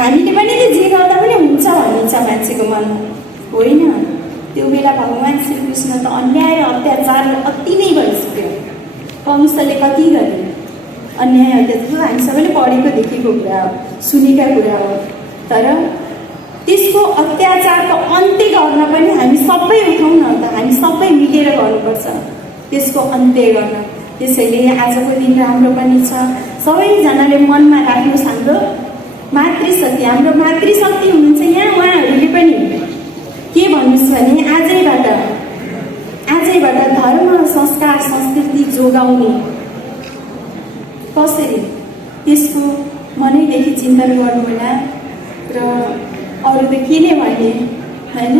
हामीले पनि त जे गर्दा पनि हुन्छ भन्ने छ मान्छेको मनमा, होइन? त्यो बेला भगवान् श्रीकृष्ण त अन्याय र अत्याचार अति नै भइसक्यो। कंसले कति गरे अन्याय अत्याचार, हामी सबैले पढेको देखेको कुरा हो, सुनेका कुरा हो। तर त्यसको अत्याचारको अन्त्य गर्न पनि हामी सबै उठौँ न त, हामी सबै मिलेर गर्नुपर्छ त्यसको अन्त्य गर्न। त्यसैले आजको दिन राम्रो पनि छ। सबैजनाले मनमा राख्नुहोस् हाम्रो मातृशक्ति, हाम्रो मातृशक्ति हुनुहुन्छ यहाँ। उहाँहरूले पनि के भन्नुहोस् भने आजैबाट धर्म संस्कार संस्कृति जोगाउने कसरी, त्यसको मनैदेखि चिन्तन गर्नु होला। र अरू त के नै भने, होइन?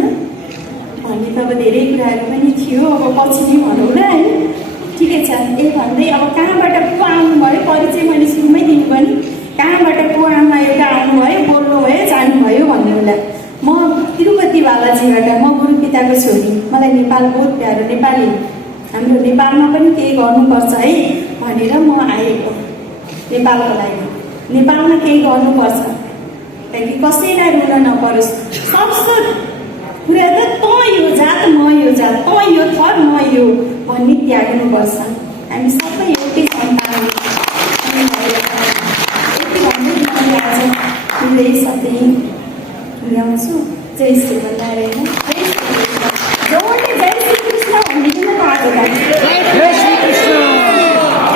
भन्ने त अब धेरै कुराहरू पनि थियो, अब पछि नै भनौँ ल, है? ठिकै छ। भन्दै अब कहाँबाट को आउनुभयो, परिचय मैले सुरुमै दिनु पनि, कहाँबाट को आमा एउटा आउनुभयो, बोल्नुभयो, जानुभयो भन्नु होला। म तिरुपति बालाजीबाट, म गुरु पिताको छोरी, मलाई नेपाल बहुत प्यारो, नेपाली, हाम्रो नेपालमा पनि केही गर्नुपर्छ है भनेर म आएको नेपालको लागि। नेपालमा केही गर्नुपर्छ ताकि कसैलाई रुन नपरोस्। सबसे कुरा त तँ यो जात म यो जात, तँ यो थर म यो भन्ने त्याग्नुपर्छ। हामी सबै एउटै सन्तान। यति भन्दै मैले आज पुरै सधैँ ल्याउँछु। जय श्रीमन्नारायण, जय श्रीकृष्ण। जोडले जय श्रीकृष्ण भनिदिनु त आज त। जय श्रीकृष्ण।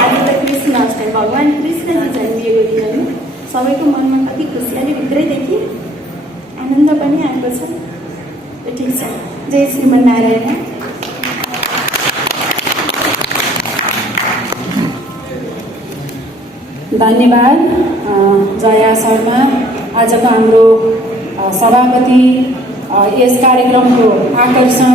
आज त कृष्ण अष्टमी, भगवान् कृष्णजी जन्मिएको दिन हो। सबैको मनमा कति खुसियाली भित्रैदेखि आनन्द पनि आएको छ। ठिक छ, जय श्रीमन्नारायण। धन्यवाद जया शर्मा, आजको हाम्रो सभापति। यस कार्यक्रमको आकर्षण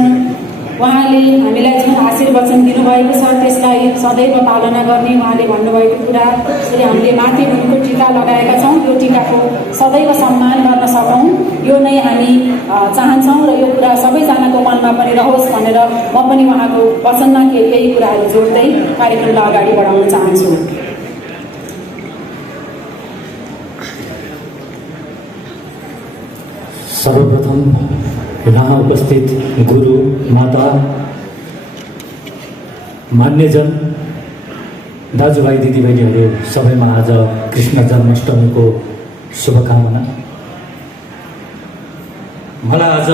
उहाँले हामीलाई जुन आशीर्वचन दिनुभएको छ त्यसलाई सदैव पालना गर्ने उहाँले भन्नुभएको कुरा। यसरी हामीले मातृभूमिको टीका लगाएका छौँ, त्यो टीकाको सदैव सम्मान गर्न सकौँ, यो नै हामी चाहन्छौँ। र यो कुरा सबैजनाको मनमा पनि रहोस् भनेर म पनि उहाँको वचनमा केही कुराहरू जोड्दै कार्यक्रमलाई अगाडि बढाउन चाहन्छु। सर्वप्रथम यहाँ उपस्थित गुरु माता, मान्यजन, दाजुभाइ दिदीबहिनीहरू सबैमा आज कृष्ण जन्माष्टमीको शुभकामना। मलाई आज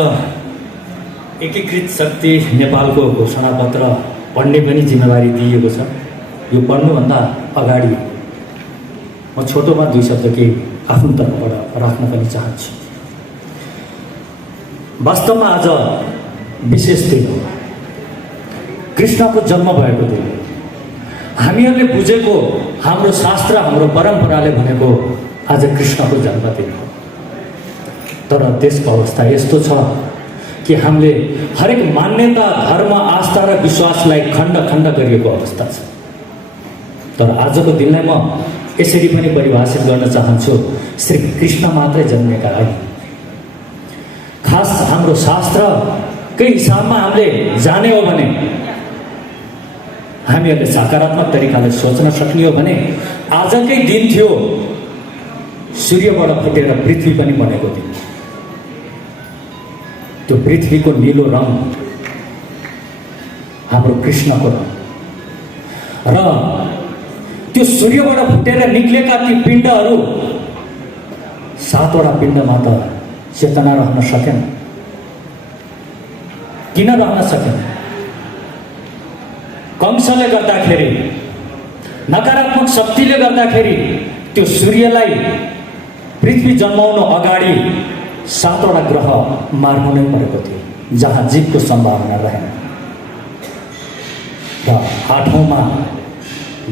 एकीकृत शक्ति नेपालको घोषणापत्र पढ्ने पनि जिम्मेवारी दिइएको छ। यो पढ्नुभन्दा अगाडि म छोटोमा दुई शब्द केही आफ्नो तर्फबाट राख्न पनि चाहन्छु। वास्तवमा आज विशेष दिन हो, कृष्णको जन्म भएको दिन। हामीहरूले बुझेको हाम्रो शास्त्र, हाम्रो परम्पराले भनेको आज कृष्णको जन्मदिन हो। तर देशको अवस्था यस्तो छ कि हामीले हरेक मान्यता, धर्म, आस्था र विश्वासलाई खण्ड खण्ड गरिएको अवस्था छ। तर आजको दिनलाई म यसरी पनि परिभाषित गर्न चाहन्छु, श्री कृष्ण मात्रै जन्मेका होइन। खास हाम्रो शास्त्रकै हिसाबमा हामीले जाने हो भने, हामीहरूले सकारात्मक तरिकाले सोच्न सक्ने हो भने आजकै दिन थियो सूर्यबाट फुटेर पृथ्वी पनि बनेको दिन। त्यो पृथ्वीको नीलो रङ हाम्रो कृष्णको रङ, र त्यो सूर्यबाट फुटेर निक्लेका ती पिण्डहरू, 7वटा पिण्डमा त चेतना रहन सकेन। किन रहन सकेन? कंसले गर्दाखेरि, नकारात्मक शक्तिले गर्दाखेरि त्यो सूर्यलाई पृथ्वी जन्माउनु अगाडि 7वटा ग्रह मार्नु नै परेको थियो जहाँ जीवको सम्भावना रहेन। र 8औँमा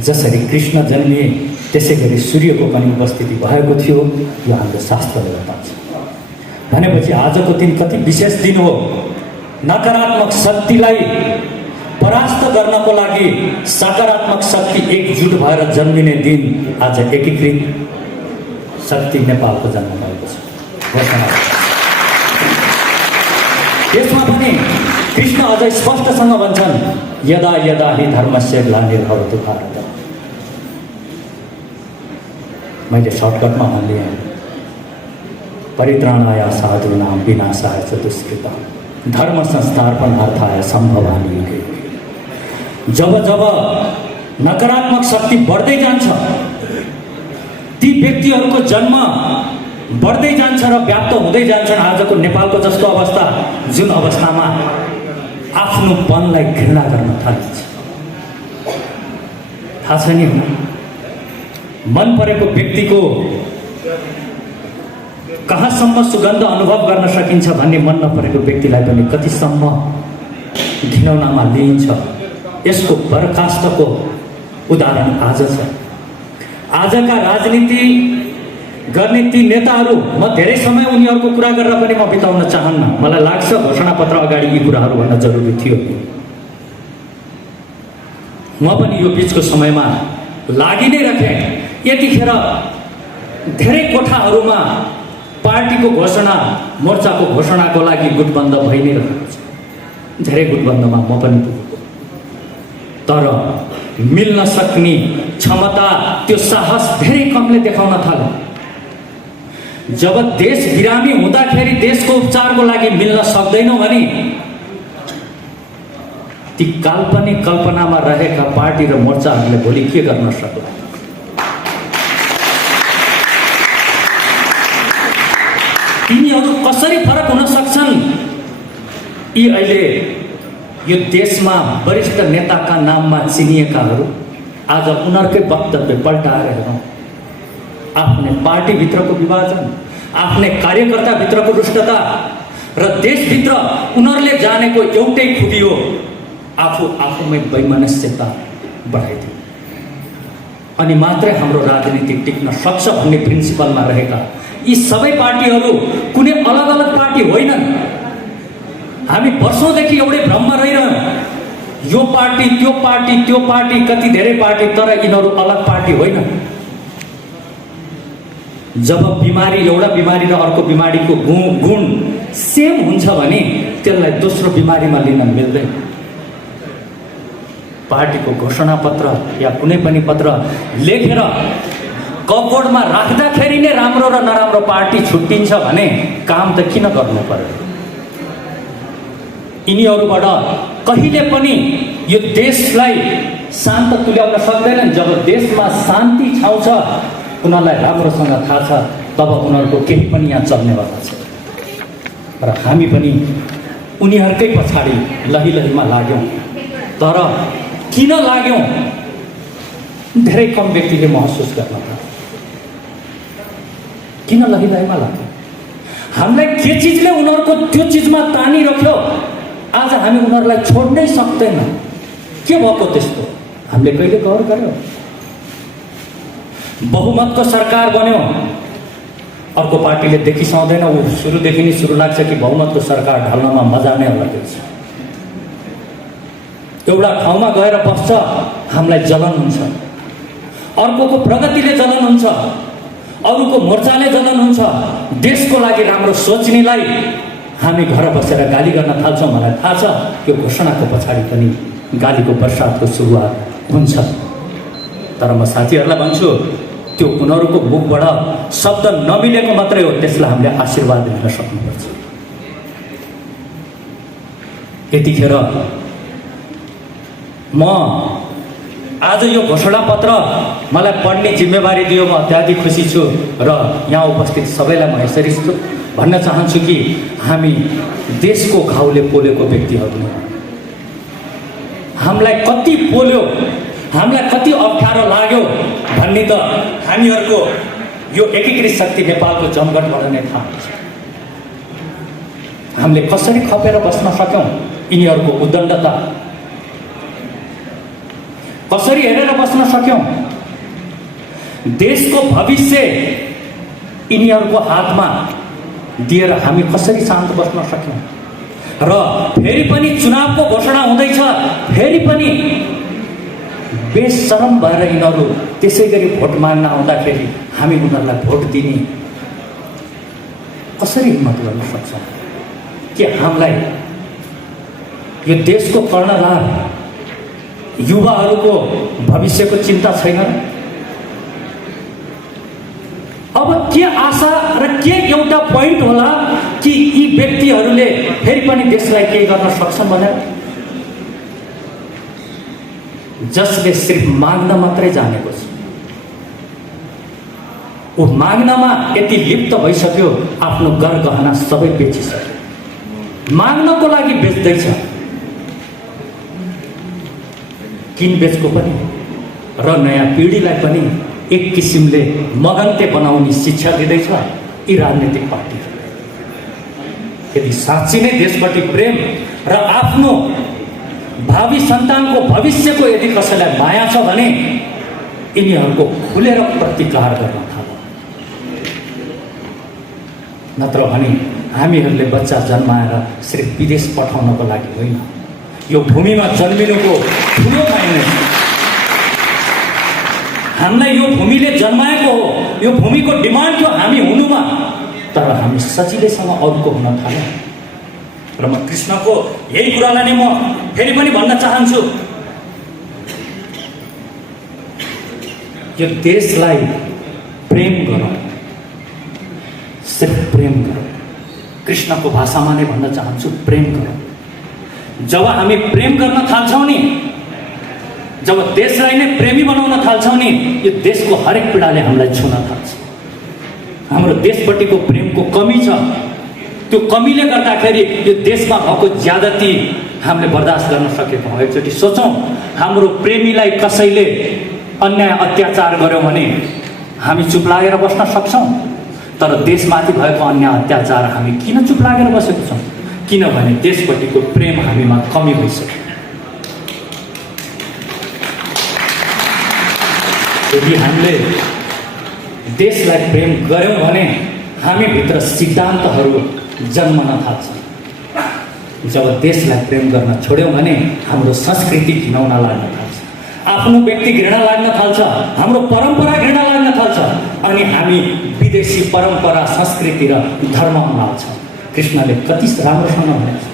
जसरी कृष्ण जन्मिए त्यसै गरी सूर्यको पनि उपस्थिति भएको थियो। यो हाम्रो शास्त्रले बताउँछ। भनेपछि आजको दिन कति विशेष दिन हो। नकारात्मक शक्तिलाई परास्त गर्नको लागि सकारात्मक शक्ति एकजुट भएर जन्मिने दिन आज एकीकृत शक्ति नेपालको जन्म भएको छ। यसमा पनि कृष्ण अझै स्पष्टसँग भन्छन्, यदा यदा हि धर्मस्य ग्लानिर्भवतु भारत। मैले सर्टकटमा भनिदिएँ, परित्राणाय साधूनां विनाशाय च दुष्कृताम् धर्म संस्थापनार्थाय सम्भवामि युगे युगे। जब जब नकारात्मक शक्ति बढ्दै जान्छ, ती व्यक्तिहरूको जन्म बढ्दै जान्छ र व्याप्त हुँदै जान्छन्। आजको नेपालको जस्तो अवस्था, जुन अवस्थामा आफ्नोपनलाई घृणा गर्न थालिन्छ। थाहा छ नि, मन परेको व्यक्तिको कहाँसम्म सुगन्ध अनुभव गर्न सकिन्छ भन्ने मन नपरेको व्यक्तिलाई पनि कतिसम्म घिनौनामा लिइन्छ। यसको बर्खास्तको उदाहरण आज छ। आजका राजनीति गर्ने ती नेताहरू, म धेरै समय उनीहरूको कुरा गरेर पनि म बिताउन चाहन्न। मलाई लाग्छ घोषणापत्र अगाडि यी कुराहरू भन्न जरुरी थियो। म पनि यो बिचको समयमा लागि नै राखेँ। यतिखेर धेरै कोठाहरूमा पार्टीको घोषणा, मोर्चाको घोषणाको लागि गुटबन्द भइ नै रहेको छ। धेरै गुटबन्दमा म पनि पुगेको, तर मिल्न सक्ने क्षमता, त्यो साहस धेरै कमले देखाउन थाल्यो। जब देश बिरामी हुँदाखेरि देशको उपचारको लागि मिल्न सक्दैनौँ भने ती काल्पनिक कल्पनामा रहेका पार्टी र मोर्चाहरूले भोलि के गर्न सक्ला? तिनीहरू कसरी फरक हुन सक्छन्? यी अहिले यो देशमा वरिष्ठ नेताका नाममा चिनिएकाहरू आज उनीहरूकै वक्तव्य पल्टाएर हेरौँ। आफ्नै पार्टीभित्रको विभाजन, आफ्नै कार्यकर्ताभित्रको रुष्टता र देशभित्र उनीहरूले जानेको एउटै खुबी हो, आफूमै वैमनस्यता बढाइदियो। अनि मात्रै हाम्रो राजनीति टिक्न सक्छ भन्ने प्रिन्सिपलमा रहेका यी सबै पार्टीहरू कुनै अलग अलग पार्टी होइनन्। हामी वर्षौँदेखि एउटै भ्रममा रहिरहँ, यो पार्टी त्यो पार्टी त्यो पार्टी, कति धेरै पार्टी, तर यिनीहरू अलग पार्टी होइन। जब बिमारी, एउटा बिमारी र अर्को बिमारीको गुण सेम हुन्छ भने त्यसलाई दोस्रो बिमारीमा लिन मिल्दैन। पार्टीको घोषणा पत्र या कुनै पनि पत्र लेखेर कपबोर्डमा राख्दाखेरि नै राम्रो र नराम्रो पार्टी छुट्टिन्छ भने काम त किन गर्नु पर्यो? यिनीहरूबाट कहिले पनि यो देशलाई शान्त तुल्याउन सक्दैनन्। जब देशमा शान्ति छाउँछ, उनीहरूलाई राम्रोसँग थाहा छ, तब उनीहरूको केही पनि यहाँ चल्नेवाला छ। र हामी पनि उनीहरूकै पछाडि लहीलहीमा लाग्यौँ। तर किन लाग्यौँ? धेरै कम व्यक्तिले महसुस गर्न थाल्यो। किन लहीलहीमा लाग्यो? हामीलाई के चिजले उनीहरूको त्यो चिजमा तानिरख्यो? आज हामी उनीहरूलाई छोड्नै सक्दैनौँ। के भएको त्यस्तो? हामीले कहिले गौर गर्यौँ? बहुमतको सरकार बन्यो, अर्को पार्टीले देखिसाउँदैन। ऊ सुरुदेखि नै सुरु लाग्छ कि बहुमतको सरकार ढल्नमा मजा नै अलग्गै छ। एउटा ठाउँमा गएर बस्छ, हामीलाई जलन हुन्छ। अर्कोको प्रगतिले जलन हुन्छ, अरूको मोर्चाले जलन हुन्छ। देशको लागि राम्रो सोच्नेलाई हामी घर बसेर गाली गर्न थाल्छौँ। मलाई थाहा छ यो घोषणाको पछाडि पनि गालीको वर्षातको सुरुवात हुन्छ। तर म साथीहरूलाई भन्छु, त्यो उनीहरूको मुखबाट शब्द नमिलेको मात्रै हो, त्यसलाई हामीले आशीर्वाद दिन सक्नुपर्छ। यतिखेर म आज यो घोषणा पत्र मलाई पढ्ने जिम्मेवारी दियो, म अत्याधिक खुसी छु। र यहाँ उपस्थित सबैलाई म यसरी भन्न चाहन्छु कि हामी देशको घाउले पोलेको व्यक्तिहरू, हामीलाई कति पोल्यो, हामीलाई कति अप्ठ्यारो लाग्यो भन्ने त हामीहरूको यो एकीकृत शक्ति नेपालको जमघटबाट नै थाहा हुन्छ। हामीले कसरी खपेर बस्न सक्यौँ? यिनीहरूको उद्दण्डता कसरी हेरेर बस्न सक्यौँ? देशको भविष्य यिनीहरूको हातमा दिएर हामी कसरी शान्त बस्न सक्यौँ? र फेरि पनि चुनावको घोषणा हुँदैछ, फेरि पनि बेशरम भएर यिनीहरू त्यसै गरी भोट माग्न आउँदाखेरि हामी उनीहरूलाई भोट दिने कसरी हिम्मत गर्न सक्छौँ? के हामीलाई यो देशको कर्णधार युवाहरूको भविष्यको चिन्ता छैन? अब के आशा र के एउटा पोइन्ट होला कि यी व्यक्तिहरूले फेरि पनि देशलाई केही गर्न सक्छन् भनेर? जसले सिर्फ माग्न मात्रै जानेको छ, ऊ माग्नमा यति लिप्त भइसक्यो, आफ्नो गहना सबै बेचिसक्यो, माग्नको लागि बेच्दैछ। किनबेचको पनि र नयाँ पिँढीलाई पनि एक किसिमले मगन्ते बनाउने शिक्षा दिँदैछ यी राजनीतिक पार्टीहरू। यदि साँच्चै नै देशप्रति प्रेम र आफ्नो भावी सन्तानको भविष्यको यदि कसैलाई माया छ भने यिनीहरूको खुलेर प्रतिकार गर्न थाल्छ। नत्र भने हामीहरूले बच्चा जन्माएर सिर्फ विदेश पठाउनको लागि होइन, यो भूमिमा जन्मिनुको ठुलो माइने छ। हामीलाई यो भूमिले जन्माएको हो, यो भूमिको डिमान्ड थियो हामी हुनुमा, तर हामी सजिलैसँग अरूको हुन थाल्यौँ। र म कृष्णको यही कुरालाई नै म फेरि पनि भन्न चाहन्छु, यो देशलाई प्रेम गरौँ, सिर्फ प्रेम गरौँ। कृष्णको भाषामा नै भन्न चाहन्छु, प्रेम गरौँ। जब हामी प्रेम गर्न थाल्छौँ नि, जब देशलाई नै प्रेमी बनाउन थाल्छौँ नि, यो देशको हरेक पीडाले हामीलाई छुन थाल्छ। हाम्रो देशपट्टिको प्रेमको कमी छ, त्यो कमीले गर्दाखेरि यो देशमा भएको ज्यादती हामीले बर्दाश्त गर्न सकेका हौँ। एकचोटि सोचौँ, हाम्रो प्रेमीलाई कसैले अन्याय अत्याचार गर्यो भने हामी चुप लागेर बस्न सक्छौँ, तर देशमाथि भएको अन्याय अत्याचार हामी किन चुप लागेर बसेको छौँ? किनभने देशपट्टिको प्रेम हामीमा कमी भइसक्यो। यदि हामीले देशलाई प्रेम गर्यौँ भने हामीभित्र सिद्धान्तहरू जन्मन थाल्छ। जब देशलाई प्रेम गर्न छोड्यौँ भने हाम्रो संस्कृति घिनाउन लाग्न थाल्छ, आफ्नो व्यक्ति घृणा लाग्न थाल्छ, हाम्रो परम्परा घृणा लाग्न थाल्छ, अनि हामी विदेशी परम्परा, संस्कृति र धर्ममा लाग्छौँ। कृष्णले कति राम्रोसँग भनेको छ,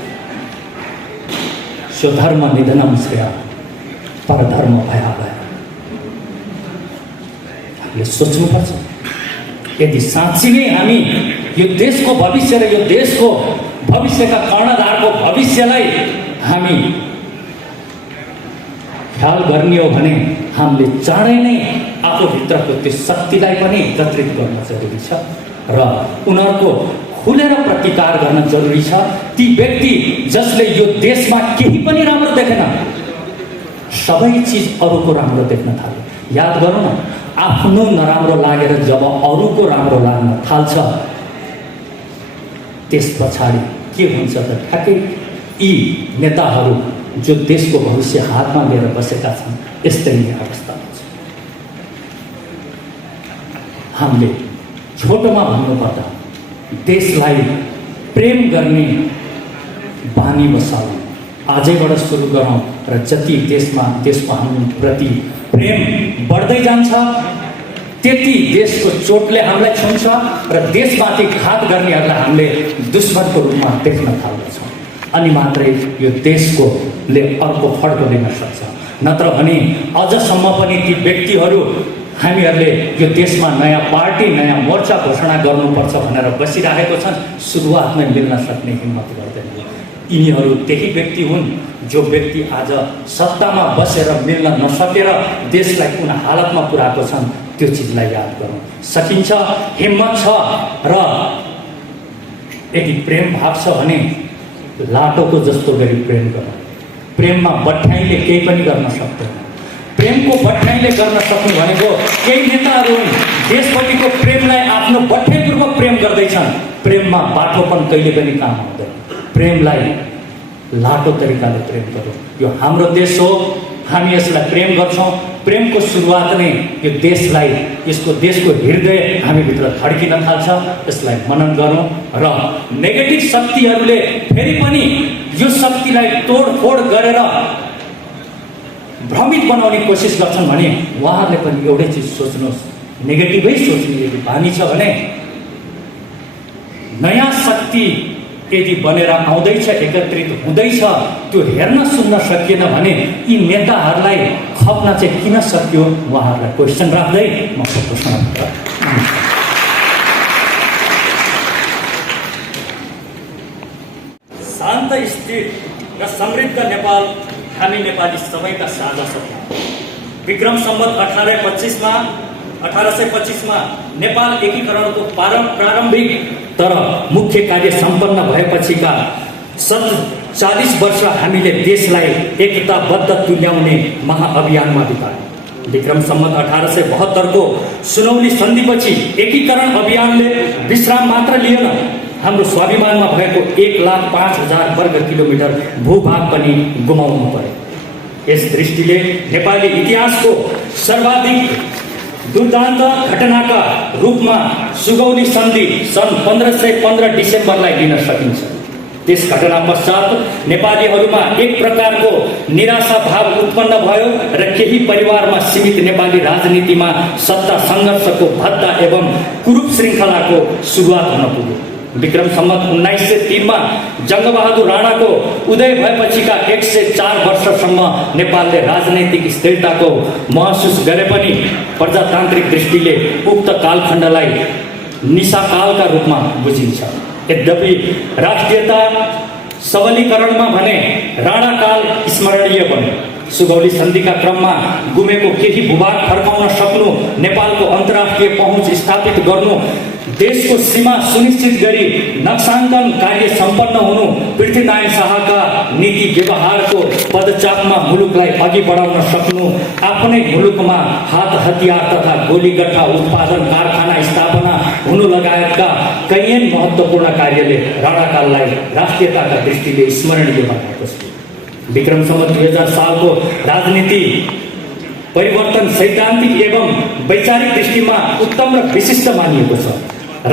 स्वधर्म निधनम श्रेय परधर्म भयावह। हामीले सोच्नुपर्छ, यदि साँच्चै नै हामी यो देशको भविष्य र यो देशको भविष्यका कर्णधारको भविष्यलाई हामी ख्याल गर्ने हो भने हामीले चाँडै नै आफूभित्रको त्यो शक्तिलाई पनि एकत्रित गर्न जरुरी छ र उनीहरूको खुलेर प्रतिकार गर्न जरुरी छ। ती व्यक्ति जसले यो देशमा केही पनि राम्रो देखेन, सबै चिज अरूको राम्रो देख्न थाल्यो। याद गरौँ न, आफ्नो नराम्रो लागेर जब अरूको राम्रो लाग्न थाल्छ, त्यस पछाडि के हुन्छ त ठ्याक्कै यी नेताहरू जो देशको भविष्य हातमा लिएर बसेका छन्, यस्तै नै अवस्था हुन्छ। हामीले छोटोमा भन्नुपर्दा देशलाई प्रेम गर्ने बानी बसालौँ, आजैबाट सुरु गरौँ र जति देशको हामीप्रति प्रेम बढ्दै जान्छ त्यति देशको चोटले हामीलाई छुन्छ र देशमाथि घात गर्नेहरूलाई हामीले दुश्मनको रूपमा देख्न थाल्दछौँ। अनि मात्रै यो देशकोले अर्को फड्को दिन सक्छ। नत्र भने अझसम्म पनि ती व्यक्तिहरू हामीहरूले यो देशमा नयाँ पार्टी, नयाँ मोर्चा घोषणा गर्नुपर्छ भनेर बसिरहेको छन्, सुरुवातमै मिल्न सक्ने हिम्मत गर्दैन। यिनीहरू त्यही व्यक्ति हुन् जो व्यक्ति आज सत्तामा बसेर मिल्न नसकेर देशलाई कुन हालतमा पुर्याएको छन्, त्यो चिजलाई याद गरौँ। सकिन्छ, हिम्मत छ र यदि प्रेम भाव छ भने लाटोको जस्तो गरी प्रेम गरौँ। प्रेममा बठ्याइले केही पनि गर्न सक्दैन। प्रेमको बठ्याइले गर्न सक्नु भनेको केही नेताहरू हुन् देशपट्टिको प्रेमलाई आफ्नो बठ्याइपूर्वक प्रेम गर्दैछन्। प्रेममा बाटोपन कहिले पनि काम आउँदैन। प्रेमलाई लाटो तरिकाले प्रेम गरौँ। यो हाम्रो देश हो, हामी यसलाई प्रेम गर्छौँ। प्रेमको सुरुवात नै यो देशलाई, यसको देशको हृदय हामीभित्र धड्किन थाल्छ। यसलाई मनन गरौँ र नेगेटिभ शक्तिहरूले फेरि पनि यो शक्तिलाई तोडफोड गरेर भ्रमित बनाउने कोसिस गर्छन् भने उहाँहरूले पनि एउटै चिज सोच्नुहोस्, नेगेटिभै सोच्ने यदि बानी छ भने नयाँ शक्ति यदि बनेर आउँदैछ, एकत्रित हुँदैछ, त्यो हेर्न सुन्न सकिएन भने यी नेताहरूलाई खप्न चाहिँ किन सक्यो, उहाँहरूलाई क्वेसन राख्दै म प्रश्न स्थिर र समृद्ध नेपाल हामी नेपाली सबैका साझा सपना। विक्रम सम्वत 1825 नेपाल एकीकरणको प्रारम्भिक तर मुख्य कार्य सम्पन्न भएपछिका 40 वर्ष हामीले देशलाई एकताबद्ध तुल्याउने महाअभियानमा बितायौँ। विक्रम सम्वत 1872 को सुनौली सन्धिपछि एकीकरण अभियानले विश्राम मात्र लिएन, हाम्रो स्वाभिमानमा भएको 1,05,000 वर्ग किलोमिटर भूभाग पनि गुमाउनु पर्यो। यस दृष्टिले नेपाली इतिहासको सर्वाधिक दुर्दान्त घटनाका रूपमा सुगौली सन्धि सन् 1515 डिसेम्बरलाई लिन सकिन्छ। त्यस घटना पश्चात नेपालीहरूमा एक प्रकारको निराशा भाव उत्पन्न भयो र केही परिवारमा सीमित नेपाली राजनीतिमा सत्ता सङ्घर्षको भद्दा एवं कुरूप श्रृङ्खलाको सुरुवात हुन पुग्यो। विक्रम सम्वत 1903 मा जङ्गबहादुर राणाको उदय भएपछिका 104 वर्षसम्म नेपालले राजनैतिक स्थिरताको महसुस गरे पनि प्रजातान्त्रिक दृष्टिले उक्त कालखण्डलाई निशाकालका रूपमा बुझिन्छ। यद्यपि राष्ट्रियता सबलीकरणमा भने राणाकाल स्मरणीय बन्यो। सुगौली सन्धिका क्रममा गुमेको केही भूभाग फर्काउन सक्नु, नेपालको अन्तर्राष्ट्रिय पहुँच स्थापित गर्नु, देशको सीमा सुनिश्चित गरी नक्साङ्कन कार्य सम्पन्न हुनु, पृथ्वीनारायण शाहका नीति व्यवहारको पदचापमा मुलुकलाई अघि बढाउन सक्नु, आफ्नै मुलुकमा हात हतियार तथा गोलीगट्टा उत्पादन कारखाना स्थापना हुनु लगायतका कैयन महत्त्वपूर्ण कार्य राणाकाललाई राष्ट्रियताका दृष्टिले स्मरणीय बनाएको छ। विक्रम सम्वत 2000 सालको राजनीति परिवर्तन सैद्धान्तिक एवं वैचारिक दृष्टिमा उत्तम र विशिष्ट मानिएको छ र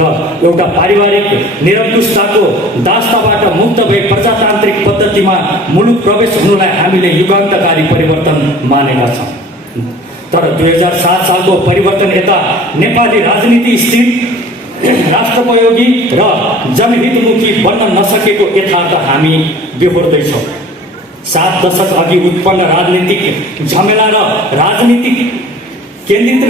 एउटा पारिवारिक निरङ्कुशताको दास्ताबाट मुक्त भई प्रजातान्त्रिक पद्धतिमा मुलुक प्रवेश हुनुलाई हामीले युगान्तकारी परिवर्तन मानेका छौँ। तर 2007 सालको परिवर्तन यता नेपाली राजनीति स्थिर, राष्ट्रोपयोगी र जनहितमुखी बन्न नसकेको यथार्थ हामी बेहोर्दैछौँ। 7 दशक अघि उत्पन्न राजनीतिक झमेला र राजनीतिक केन्द्रित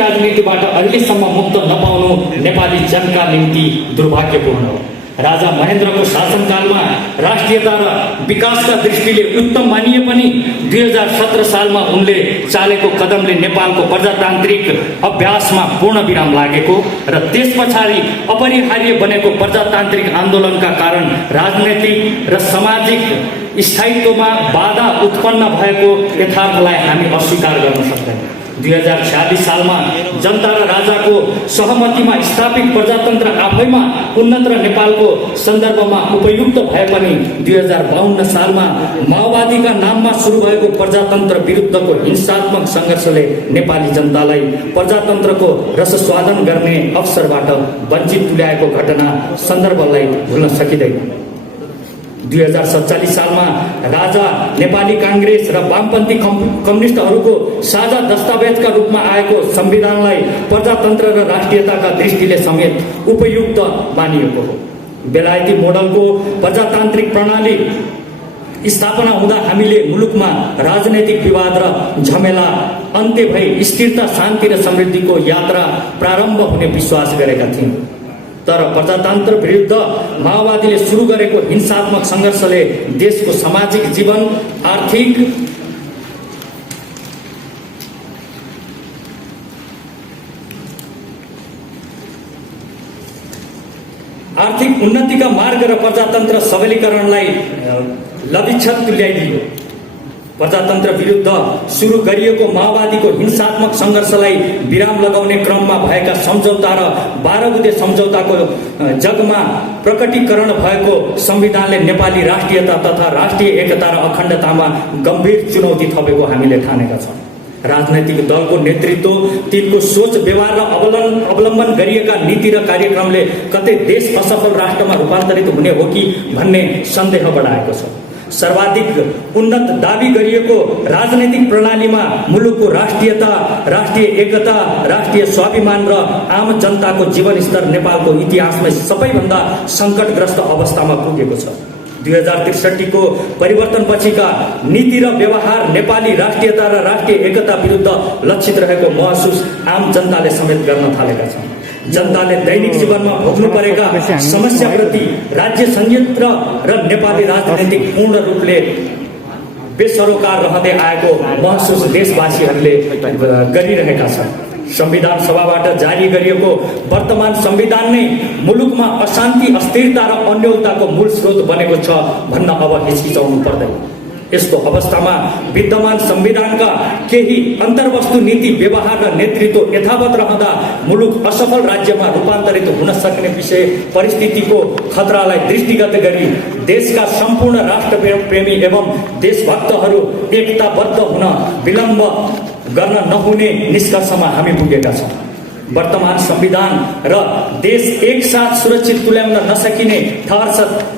राजनीतिबाट अहिलेसम्म मुक्त नपाउनु नेपाली जनका निम्ति दुर्भाग्यपूर्ण हो। राजा महेन्द्रको शासनकालमा राष्ट्रियता र विकासका दृष्टिले उत्तम मानिए पनि 2017 सालमा उनले चालेको कदमले नेपालको प्रजातान्त्रिक अभ्यासमा पूर्ण विराम लागेको र त्यस पछाडि अपरिहार्य बनेको प्रजातान्त्रिक आन्दोलनका कारण राजनैतिक र सामाजिक स्थायित्वमा बाधा उत्पन्न भएको यथार्थलाई हामी अस्वीकार गर्न सक्दैनौँ। 2046 सालमा जनता र राजाको सहमतिमा स्थापित प्रजातन्त्र आफैमा उन्नत र नेपालको सन्दर्भमा उपयुक्त भए पनि 2052 सालमा माओवादीका नाममा सुरु भएको प्रजातन्त्र विरुद्धको हिंसात्मक सङ्घर्षले नेपाली जनतालाई प्रजातन्त्रको रसस्वादन गर्ने अवसरबाट वञ्चित तुल्याएको घटना सन्दर्भलाई भुल्न सकिँदैन। 2047 सालमा राजा नेपाली काङ्ग्रेस र वामपन्थी कम्युनिस्टहरूको साझा दस्तावेजका रूपमा आएको संविधानलाई प्रजातन्त्र र राष्ट्रियताका दृष्टिले समेत उपयुक्त मानिएको हो। बेलायती मोडलको प्रजातान्त्रिक प्रणाली स्थापना हुँदा हामीले मुलुकमा राजनैतिक विवाद र झमेला अन्त्य भई स्थिरता, शान्ति र समृद्धिको यात्रा प्रारम्भ हुने विश्वास गरेका थियौँ। तर प्रजातन्त्र विरुद्ध माओवादीले सुरु गरेको हिंसात्मक सङ्घर्षले देशको सामाजिक जीवन, आर्थिक उन्नतिका मार्ग र प्रजातन्त्र सबलीकरणलाई लविक्षत तुल्याइदियो। प्रजातन्त्र विरुद्ध सुरु गरिएको माओवादीको हिंसात्मक सङ्घर्षलाई विराम लगाउने क्रममा भएका सम्झौता र 12 बुँदे सम्झौताको जगमा प्रकटीकरण भएको संविधानले नेपाली राष्ट्रियता तथा राष्ट्रिय एकता र अखण्डतामा गम्भीर चुनौती थपेको हामीले ठानेका छौँ। राजनैतिक दलको नेतृत्व, तिनको सोच, व्यवहार र अवलम्बन गरिएका नीति र कार्यक्रमले कतै देश असफल राष्ट्रमा रूपान्तरित हुने हो कि भन्ने सन्देह बढाएको छ। सर्वाधिक उन्नत दावी गरिएको राजनैतिक प्रणालीमा मुलुकको राष्ट्रियता, राष्ट्रिय एकता, राष्ट्रिय स्वाभिमान र आम जनताको जीवनस्तर नेपालको इतिहासमै सबैभन्दा सङ्कटग्रस्त अवस्थामा पुगेको छ। 2063 को परिवर्तनपछिका नीति र व्यवहार नेपाली राष्ट्रियता र राष्ट्रिय एकता विरुद्ध लक्षित रहेको महसुस आम जनताले समेत गर्न थालेका छन्। जनताले दैनिक जीवनमा भोग्नु परेका समस्याप्रति राज्य संयन्त्र र नेपाली राजनैतिक पूर्ण रूपले बेसरोकार रहँदै आएको महसुस देशवासीहरूले गरिरहेका छन्। संविधान सभाबाट जारी गरिएको वर्तमान संविधान नै मुलुकमा अशान्ति, अस्थिरता र अन्योलताको मूल स्रोत बनेको छ भन्न अब हिचकिचाउनु पर्दैन। यस्तो अवस्थामा विद्यमान संविधानका केही अन्तर्वस्तु, नीति, व्यवहार र नेतृत्व यथावत रहँदा मुलुक असफल राज्यमा रूपान्तरित हुन सक्ने विषय परिस्थितिको खतरालाई दृष्टिगत गरी देशका सम्पूर्ण राष्ट्रप्रेमी एवं देशभक्तहरू एकताबद्ध हुन विलम्ब गर्न नहुने निष्कर्षमा हामी पुगेका छौँ। वर्तमान संविधान र देश एकसाथ सुरक्षित तुल्याउन नसकिने ठहर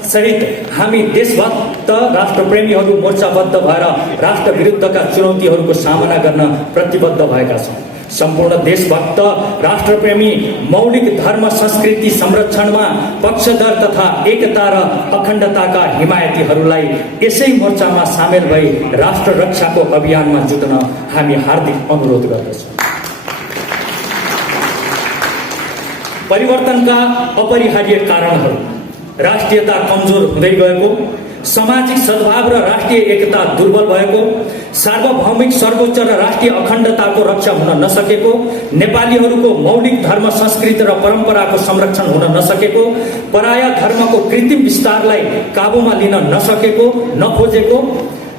सहित हामी देशभक्त राष्ट्रप्रेमीहरू मोर्चाबद्ध भएर राष्ट्र विरुद्धका चुनौतीहरूको सामना गर्न प्रतिबद्ध भएका छौँ। सम्पूर्ण देशभक्त राष्ट्रप्रेमी मौलिक धर्म संस्कृति संरक्षणमा पक्षधर तथा एकता र अखण्डताका हिमायतीहरूलाई यसै मोर्चामा सामेल भई राष्ट्र रक्षाको अभियानमा जुट्न हामी हार्दिक अनुरोध गर्दछौँ। परिवर्तनका अपरिहार्य कारणहरू: राष्ट्रियता कमजोर हुँदै गएको, सामाजिक सद्भाव र राष्ट्रिय एकता दुर्बल भएको, सार्वभौमिक सर्वोच्च र राष्ट्रिय अखण्डताको रक्षा हुन नसकेको, नेपालीहरूको मौलिक धर्म संस्कृति र परम्पराको संरक्षण हुन नसकेको, पराया धर्मको कृत्रिम विस्तारलाई काबुमा लिन नसकेको, नखोजेको,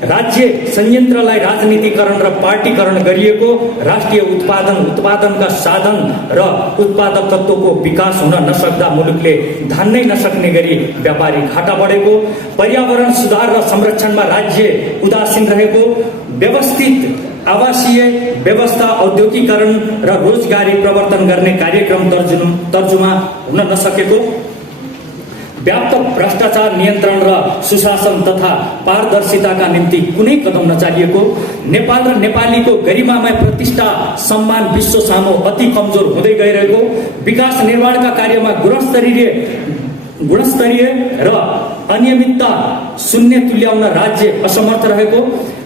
राज्य संयन्त्रलाई राजनीतिकरण र पार्टीकरण गरिएको, राष्ट्रिय उत्पादनका साधन र उत्पादकत्वको विकास हुन नसक्दा मुलुकले धान्नै नसक्ने गरी व्यापारी घाटा बढेको, पर्यावरण सुधार र संरक्षणमा राज्य उदासीन रहेको, व्यवस्थित आवासीय व्यवस्था, औद्योगिकरण र रोजगारी प्रवर्तन गर्ने कार्यक्रम तर्जुमा हुन नसकेको, व्याप्त भ्रष्टाचार नियन्त्रण र सुशासन तथा पारदर्शिताका निम्ति कुनै कदम नचालिएको, नेपाल र नेपालीको गरिमामय प्रतिष्ठा सम्मान विश्व सामु अति कमजोर हुँदै गइरहेको, विकास निर्माणका कार्यमा गुणस्तरीय र अनियमितता शून्य तुल्याउन राज्य असमर्थ रहेको,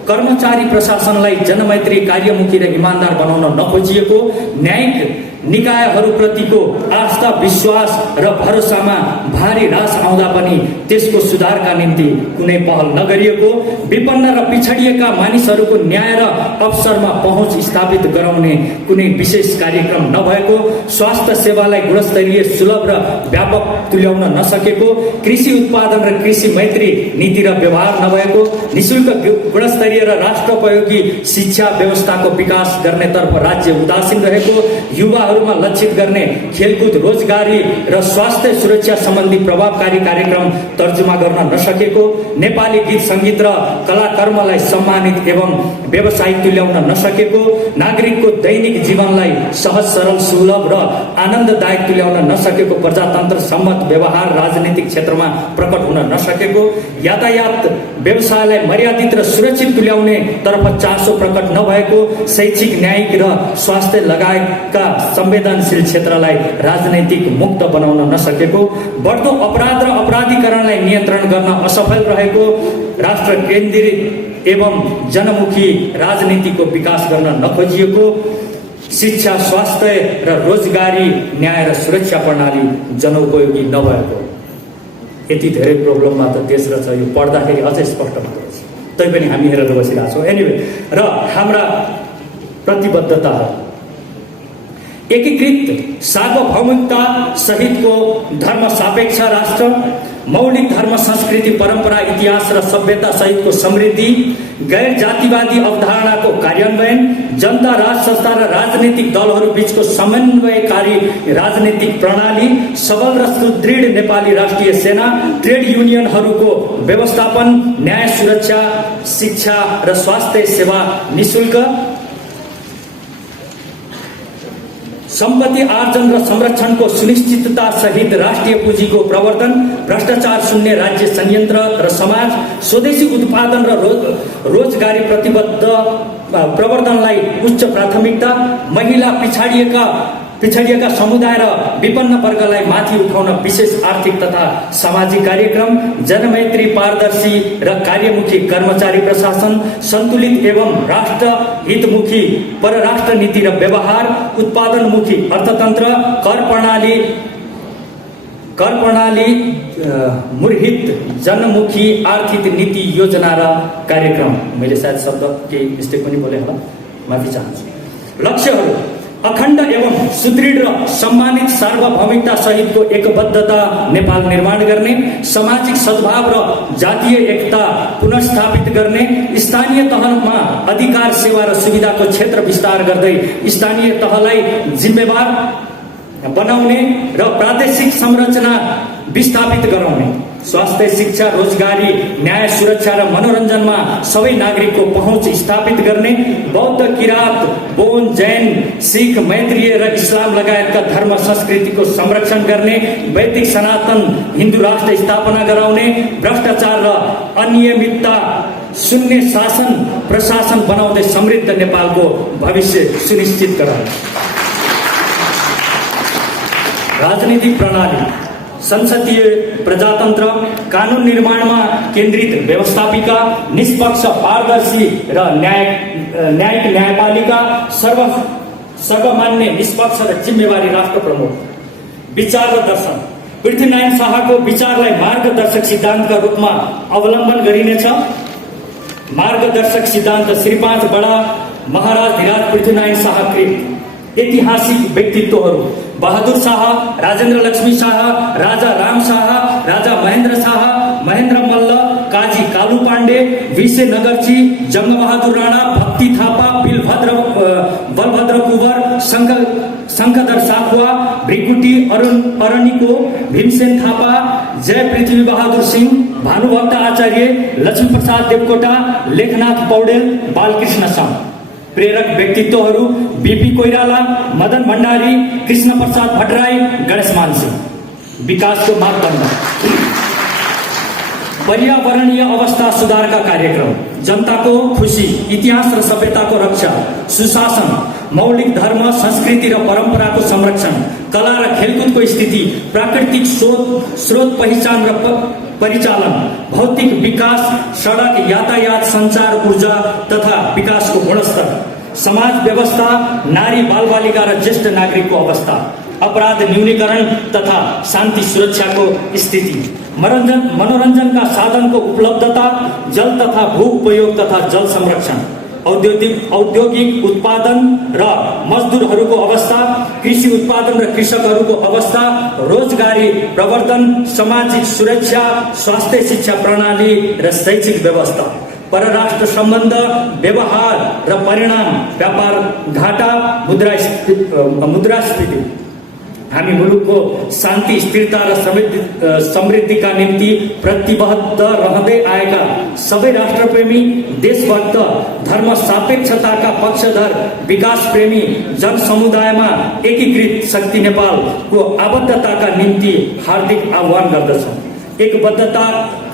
कर्मचारी प्रशासनलाई जनमैत्री, कार्यमुखी र इमान्दार बनाउन नखोजिएको, न्यायिक निकायहरूप्रतिको आस्था, विश्वास र भरोसामा भारी ह्रास आउँदा पनि त्यसको सुधारका निम्ति कुनै पहल नगरिएको, विपन्न र पिछडिएका मानिसहरूको न्याय र अवसरमा पहुँच स्थापित गराउने कुनै विशेष कार्यक्रम नभएको, स्वास्थ्य सेवालाई गुणस्तरीय, सुलभ र व्यापक तुल्याउन नसकेको, कृषि उत्पादन र कृषि मैत्री नीति र व्यवहार नभएको, निशुल्क, गुणस्तरीय र राष्ट्रोपयोगी शिक्षा व्यवस्थाको विकास गर्नेतर्फ राज्य उदासीन रहेको, युवाहरूमा लक्षित गर्ने खेलकुद, रोजगारी र स्वास्थ्य सुरक्षा सम्बन्धी प्रभावकारी कार्यक्रम तर्जुमा गर्न नसकेको, नेपाली गीत सङ्गीत र कलाकर्मलाई सम्मानित एवं व्यवसायिक तुल्याउन नसकेको, नागरिकको दैनिक जीवनलाई सहज, सरल, सुलभ र आनन्ददायक तुल्याउन नसकेको, प्रजातन्त्र सम्मत व्यवहार राजनीतिक क्षेत्रमा प्रकट हुन नसकेको, यातायात व्यवसायलाई मर्यादित र सुरक्षित तुल्याउने तर्फ चासो प्रकट नभएको, शैक्षिक, न्यायिक र स्वास्थ्य लगायतका संवेदनशील क्षेत्रलाई राजनैतिक मुक्त बनाउन नसकेको, बढ्दो अपराध र अपराधीकरणलाई नियन्त्रण गर्न असफल रहेको, राष्ट्र केन्द्रित एवं जनमुखी राजनीतिको विकास गर्न नखोजिएको, शिक्षा, स्वास्थ्य र रोजगारी, न्याय र सुरक्षा प्रणाली जनोपयोगी नभएको। यति धेरै प्रब्लममा त देश रहेछ, यो पढ्दाखेरि अझै स्पष्ट भएको छ। तैपनि हामी हेरेर बसिरहेको छौँ। एनिवे, र हाम्रा प्रतिबद्धताहरू: एकीकृत सार्वभौमिकता सहितको धर्म सापेक्ष राष्ट्र, मौलिक धर्म संस्कृति परम्परा इतिहास र सभ्यता सहितको समृद्धि, गैर जातिवादी अवधारणाको कार्यान्वयन, जनता, राज संस्था र राजनीतिक दलहरू बीचको समन्वयकारी राजनीतिक प्रणाली, सबल र सुदृढ नेपाली राष्ट्रिय सेना, ट्रेड युनियनहरूको व्यवस्थापन, न्याय, सुरक्षा, शिक्षा र स्वास्थ्य सेवा निशुल्क, सम्पत्ति आर्जन र संरक्षणको सुनिश्चितता सहित राष्ट्रिय पुँजीको प्रवर्धन, भ्रष्टाचार शून्य राज्य संयन्त्र र समाज, स्वदेशी उत्पादन र रोजगारी प्रतिबद्ध प्रवर्धनलाई उच्च प्राथमिकता, महिला, पिछडिएका समुदाय र विपन्न वर्गलाई माथि उठाउन विशेष आर्थिक तथा सामाजिक कार्यक्रम, जनमैत्री, पारदर्शी र कार्यमुखी कर्मचारी प्रशासन, सन्तुलित एवं राष्ट्र हितमुखी परराष्ट्र नीति र व्यवहार, उत्पादनमुखी अर्थतन्त्र, कर प्रणाली मुरहित जनमुखी आर्थिक नीति योजना र कार्यक्रम। मैले सायद शब्द केही मिस्टेक पनि बोले होला, माफी चाहन्छु। लक्ष्यहरू: अखण्ड एवं सुदृढ र सम्मानित सार्वभौमिकता सहितको एकबद्धता नेपाल निर्माण गर्ने, सामाजिक सद्भाव र जातीय एकता पुनर्स्थापित गर्ने, स्थानीय तहमा अधिकार, सेवा र सुविधाको क्षेत्र विस्तार गर्दै स्थानीय तहलाई जिम्मेवार बनाउने र प्रादेशिक संरचना विस्थापित गराउने, स्वास्थ्य, शिक्षा, रोजगारी, न्याय, सुरक्षा र मनोरञ्जनमा सबै नागरिकको पहुँच स्थापित गर्ने, बौद्ध, किराँत, बोन, जैन, सिख, मैत्रीय र इस्लाम लगायतका धर्म संस्कृतिको संरक्षण गर्ने, वैदिक सनातन हिन्दू राष्ट्र स्थापना गराउने, भ्रष्टाचार र अनियमितता शून्य शासन प्रशासन बनाउँदै समृद्ध नेपालको भविष्य सुनिश्चित गराउने। राजनीतिक प्रणाली: संसदीय प्रजातन्त्र, कानून निर्माणमा केन्द्रित व्यवस्थापिका, निष्पक्ष, पारदर्शी र न्यायिक न्यायपालिका, सर्वमान्य, निष्पक्ष र जिम्मेवारी राष्ट्र प्रमुख। विचार र दर्शन: पृथ्वीनारायण शाहको विचारलाई मार्गदर्शक सिद्धान्तका रूपमा अवलम्बन गरिनेछ। मार्गदर्शक सिद्धान्त: श्री 5 बडा महाराज धीराज पृथ्वीनारायण शाहकृत ऐतिहासिक व्यक्तित्वहरू: बहादुर शाह, राजेन्द्र लक्ष्मी शाह, राजा राम शाह, राजा महेन्द्र शाह, महेन्द्र मल्ल, काजी कालु पाण्डे, विसे नगरची, जङ्गबहादुर राणा, भक्ति थापा, बलभद्र कुँवर, शङ्खधर साखुवा, भृकुटी अरनिको, भीमसेन थापा, जय पृथ्वी बहादुर सिंह, भानुभक्त आचार्य, लक्ष्मीप्रसाद देवकोटा, लेखनाथ पौडेल, बालकृष्ण साम। प्रेरक व्यक्तित्वहरू: बीपी कोइराला, मदन भण्डारी, कृष्ण प्रसाद भट्टराई, गणेशमान सिंह। विकासको मापदण्ड: पर्यावरणीय अवस्था सुधारका कार्यक्रम, जनताको खुशी, इतिहास र सभ्यताको रक्षा, सुशासन, मौलिक धर्म, संस्कृति र परम्पराको संरक्षण, कला र खेलकुदको स्थिति, प्राकृतिक स्रोत पहिचान र परिचालन, भौतिक विकास, सडक यातायात, सञ्चार, ऊर्जा तथा विकासको गुणस्तर, समाज व्यवस्था, नारी बालबालिका र ज्येष्ठ नागरिकको अवस्था, अपराध न्यूनीकरण तथा शान्ति सुरक्षाको स्थिति, मनोरञ्जनका साधनको उपलब्धता, जल तथा भू उपयोग तथा जल संरक्षण, औद्योगिक उत्पादन र मजदुरहरूको अवस्था, कृषि उत्पादन र कृषकहरूको अवस्था, रोजगारी प्रवर्धन, सामाजिक सुरक्षा, स्वास्थ्य, शिक्षा प्रणाली र शैक्षिक व्यवस्था, परराष्ट्र सम्बन्ध, व्यवहार र परिणाम, व्यापार घाटा, मुद्रास्फीति। हामी मुलुकको शान्ति, स्थिरता र समृद्धिका निम्ति प्रतिबद्ध रहँदै आएका सबै राष्ट्रप्रेमी, देशभक्त, धर्म सापेक्षताका पक्षधर, विकास प्रेमी जनसमुदायमा एकीकृत शक्ति नेपालको आबद्धताका निम्ति हार्दिक आह्वान गर्दछौँ।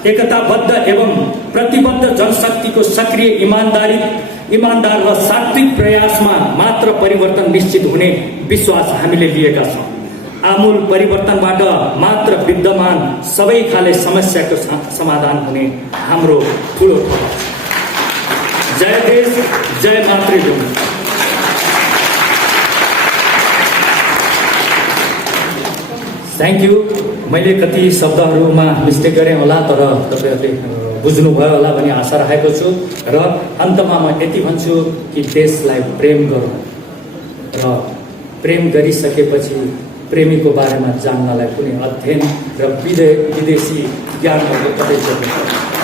एकताबद्ध एवं प्रतिबद्ध जनशक्तिको सक्रिय इमानदार र सात्विक प्रयासमा मात्र परिवर्तन निश्चित हुने विश्वास हामीले लिएका छौँ। आमूल परिवर्तनबाट मात्र विद्यमान सबै खाले समस्याको समाधान हुने हाम्रो ठुलो प्रयास। जय देश, जय मातृभूमि। Thank you. मैले कति शब्दहरूमा मिस्टेक गरेँ होला, तर तपाईँहरूले बुझ्नुभयो होला भन्ने आशा राखेको छु। र अन्तमा म यति भन्छु कि देशलाई प्रेम गरौँ र प्रेम गरिसकेपछि प्रेमीको बारेमा जान्नलाई कुनै अध्ययन र विदेशी ज्ञानहरू कतै जरुरत छैन।